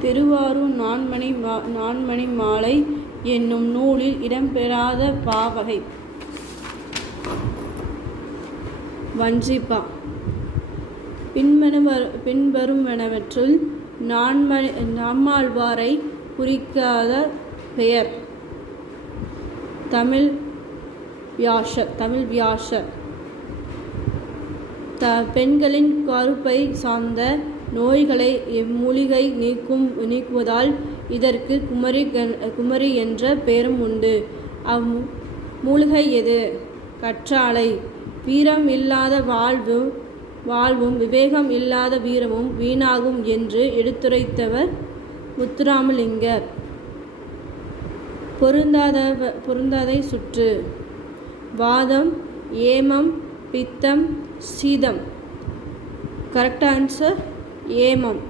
திருவாரூர் நான்மணி மாலை என்னும் நூலில் இடம்பெறாத பாவகை. வஞ்சிப்பா. பின்வருவனவற்றுள் நம்மாழ்வாரை குறிக்காத பெயர். தமிழ் வியாசர். பெண்களின் கருப்பை சார்ந்த நோய்களை இம்மூலிகை நீக்குவதால் இதற்கு குமரி என்ற பெயரும் உண்டு. அம்மூலிகை எது? கற்றாழை. வீரம் இல்லாத வாழ்வும் விவேகம் இல்லாத வீரமும் வீணாகும் என்று எடுத்துரைத்தவர் முத்துராமலிங்கர். பொருந்தாதை சுற்று. வாதம், ஏமம், பித்தம், சீதம். Correct answer ஏமம்.